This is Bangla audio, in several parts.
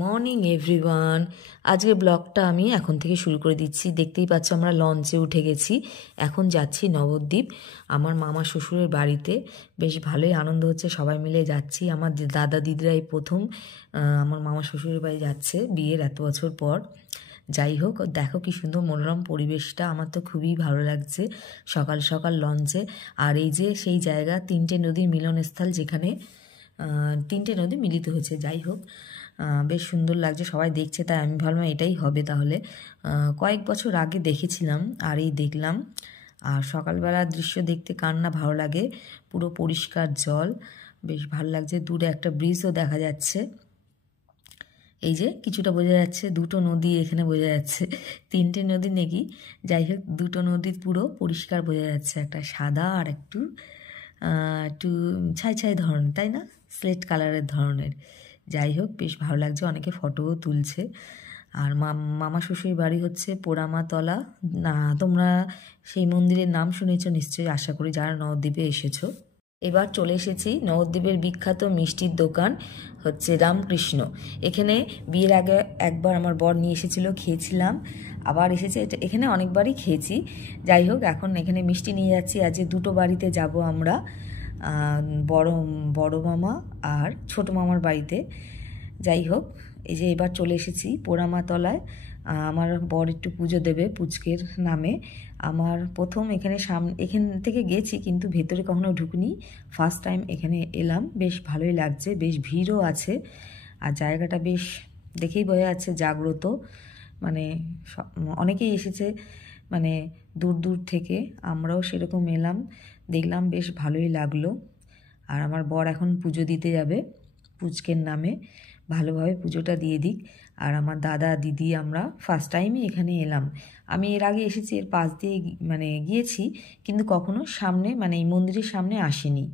Morning everyone. আজকে ব্লগটা আমি এখন থেকে শুরু করে দিচ্ছি। দেখতেই পাচ্ছ আমরা লঞ্চে উঠে গেছি, এখন যাচ্ছি নবদ্বীপ আমার মামা শ্বশুরের বাড়িতে। বেশ ভালোই আনন্দ হচ্ছে, সবাই মিলে যাচ্ছি। আমার দাদা দিদিরাই প্রথম আমার মামা শ্বশুরের বাড়ি যাচ্ছে বিয়ের এত বছর পর। যাই হোক, দেখো কি সুন্দর মনোরম পরিবেশটা, আমার তো খুবই ভালো লাগছে সকাল সকাল লঞ্চে। আর এই যে সেই জায়গা, তিনটে নদীর মিলনস্থল, যেখানে তিনটে নদী মিলিত হয়েছে। যাই হোক, বেশ সুন্দর লাগছে, সবাই দেখছে, তাই আমি ভাবলাম এটাই হবে তাহলে। কয়েক বছর আগে দেখেছিলাম আর এই দেখলাম। আর সকালবেলার দৃশ্য দেখতে কার না ভালো লাগে, পুরো পরিষ্কার জল, বেশ ভালো লাগছে। দূরে একটা ব্রিজও দেখা যাচ্ছে, এই যে কিছুটা বোঝা যাচ্ছে, দুটো নদী এখানে বোঝা যাচ্ছে, তিনটে নদী নাকি। যাই হোক, দুটো নদী পুরো পরিষ্কার বোঝা যাচ্ছে, একটা সাদা আর একটু একটু ছাই ছাই ধরনের, তাই না, স্লেট কালারের ধরনের। যাই হোক, বেশ ভালো লাগছে, অনেকে ফটোও তুলছে। আর মামা শ্বশুর বাড়ি হচ্ছে পোড়ামাতলা। না, তোমরা সেই মন্দিরের নাম শুনেছো নিশ্চয়ই, আশা করি, যারা নবদ্বীপে এসেছো। এবার চলে এসেছি নবদ্বীপের বিখ্যাত মিষ্টির দোকান হচ্ছে রামকৃষ্ণ। এখানে বিয়ের আগে একবার আমার বর নিয়ে এসেছিল, খেয়েছিলাম, আবার এসেছে, এখানে অনেকবারই খেয়েছি। যাই হোক, এখন এখানে মিষ্টি নিয়ে যাচ্ছি। আজকে দুটো বাড়িতে যাব আমরা, বড় মামা আর ছোট মামার বাড়িতে। যাই হোক, এই যে এবার চলে এসেছি পোড়ামাতলায়। আমার বর একটু পুজো দেবে পুচকের নামে। আমার প্রথম এখান থেকে গেছি, কিন্তু ভেতরে কখনো ঢুকিনি, ফার্স্ট টাইম এখানে এলাম। বেশ ভালোই লাগছে, বেশ ভিড়ও আছে, আর জায়গাটা বেশ দেখেই বোঝা যাচ্ছে জাগ্রত, মানে অনেকেই এসেছে, মানে দূর দূর থেকে। আমরাও সেরকম এলাম, দেখলাম, বেশ ভালোই লাগলো। আর আমার বর এখন পুজো দিতে যাবে পুচকের নামে, ভালোভাবে পুজোটা দিয়ে দিক। আর আমার দাদা দিদি, আমরা ফার্স্ট টাইমই এখানে এলাম। আমি এর আগে এসেছি, এর পাশ দিয়ে গিয়েছি, কিন্তু কখনো সামনে, মানে এই মন্দিরের সামনে আসিনি।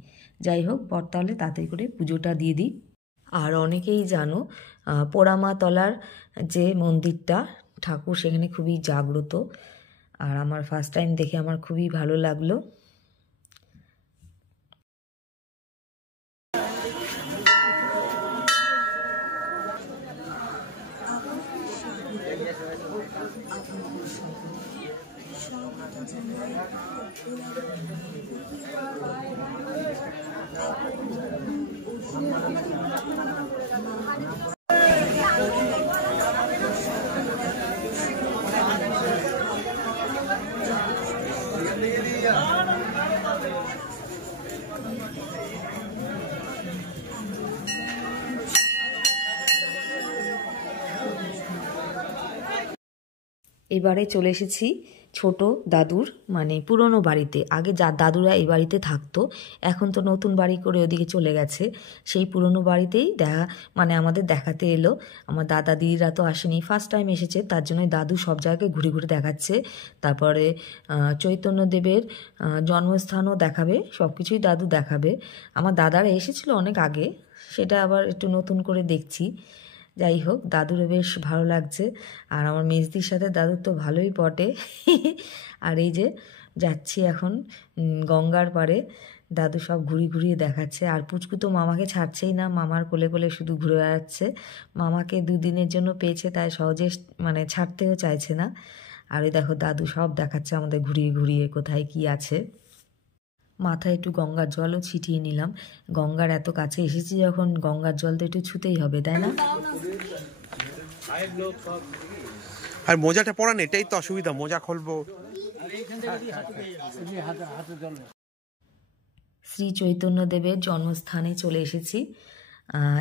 যাই হোক, বর তাহলে তাড়াতাড়ি করে পুজোটা দিয়ে দিক। আর অনেকেই জানো, পোড়ামাতলার যে মন্দিরটা, ঠাকুর সেখানে খুবই জাগ্রত। আর আমার ফার্স্ট টাইম দেখে আমার খুবই ভালো লাগলো। এবারে চলে এসেছি ছোট দাদুর, মানে পুরনো বাড়িতে। আগে দাদুরা এই বাড়িতে থাকতো, এখন তো নতুন বাড়ি করে ওদিকে চলে গেছে। সেই পুরনো বাড়িতেই আমাদের দেখাতে এলো। আমার দাদা দিদিরা তো আসেনি, ফার্স্ট টাইম এসেছে, তার জন্য দাদু সব জায়গায় ঘুরে ঘুরে দেখাচ্ছে। তারপরে চৈতন্যদেবের জন্মস্থানও দেখাবে, সব কিছুই দাদু দেখাবে। আমার দাদারা এসেছিল অনেক আগে, সেটা আবার একটু নতুন করে দেখছি। যাই হোক, দাদুরও বেশ ভালো লাগছে, আর আমার মেজদির সাথে দাদুর তো ভালোই পটে। আর এই যে যাচ্ছি এখন গঙ্গার পাড়ে, দাদু সব ঘুরিয়ে দেখাচ্ছে। আর পুচকু তো মামাকে ছাড়ছেই না, মামার কোলে কোলে শুধু ঘুরে বেড়াচ্ছে। মামাকে দুদিনের জন্য পেয়েছে, তাই সহজে ছাড়তেও চাইছে না। আর ওই দেখো, দাদু সব দেখাচ্ছে আমাদের ঘুরিয়ে কোথায় কি আছে। মাথায় একটু গঙ্গার জলও ছিটিয়ে নিলাম, গঙ্গার এত কাছে এসেছি যখন, গঙ্গার জল তো একটু ছুতেই হবে, তাই না? আর মোজাটা পরান, এটাই তো অসুবিধা, মোজা খুলবো। শ্রী চৈতন্যদেবের জন্মস্থানে চলে এসেছি।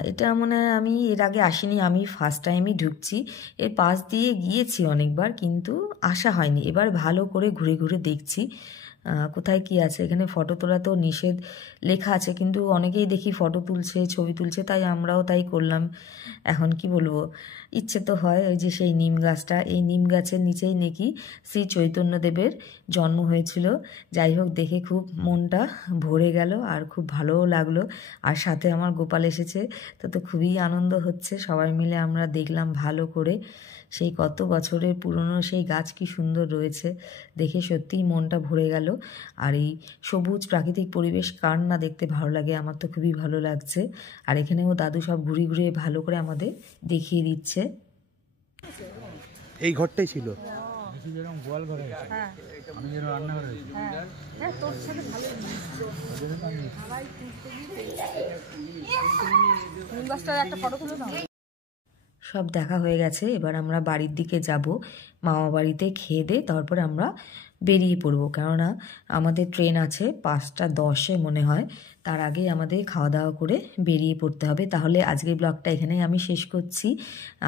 এটা মনে হয় আমি এর আগে আসিনি, আমি ফার্স্ট টাইমই ঢুকছি। এর পাশ দিয়ে গিয়েছি অনেকবার, কিন্তু আসা হয়নি। এবার ভালো করে ঘুরে ঘুরে দেখছি কোথায় কি আছে। এখানে ফটো তোলা তো নিষেধ লেখা আছে, কিন্তু অনেকেই দেখি ফটো তুলছে, ছবি তুলছে, তাই আমরাও তাই করলাম। এখন কি বলবো, ইচ্ছে তো হয়। ওই যে সেই নিম গাছটা, এই নিম গাছের নিচেই নাকি শ্রী চৈতন্যদেবের জন্ম হয়েছিল। যাই হোক, দেখে খুব মনটা ভরে গেল, আর খুব ভালোও লাগলো। আর সাথে আমার গোপাল এসেছে, তো খুবই আনন্দ হচ্ছে। সবাই মিলে আমরা দেখলাম ভালো করে, সেই কত বছরের পুরনো সেই গাছ কি সুন্দর রয়েছে, দেখে সত্যিই মনটা ভরে গেল। আর এই সবুজ প্রাকৃতিক পরিবেশ কার না দেখতে ভালো লাগে, আমার তো খুবই ভালো লাগছে। আর এখানেও দাদু সব ঘুরে ঘুরে ভালো করে আমাদের দেখিয়ে দিচ্ছে। এই ঘরটাই ছিল। সব দেখা হয়ে গেছে, এবার আমরা বাড়ির দিকে যাব। মামা বাড়িতে খেয়ে দিয়ে তারপরে আমরা বেরিয়ে পড়বো, কেননা আমাদের ট্রেন আছে 5:10 মনে হয়। তার আগে আমাদের খাওয়া দাওয়া করে বেরিয়ে পড়তে হবে। তাহলে আজকের ব্লগটা এখানেই আমি শেষ করছি।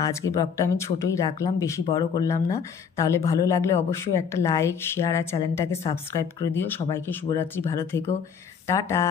আজকের ব্লগটা আমি ছোটই রাখলাম, বেশি বড় করলাম না। তাহলে ভালো লাগলে অবশ্যই একটা লাইক, শেয়ার আর চ্যানেলটাকে সাবস্ক্রাইব করে দিও। সবাইকে শুভরাত্রি, ভালো থেকো, টাটা।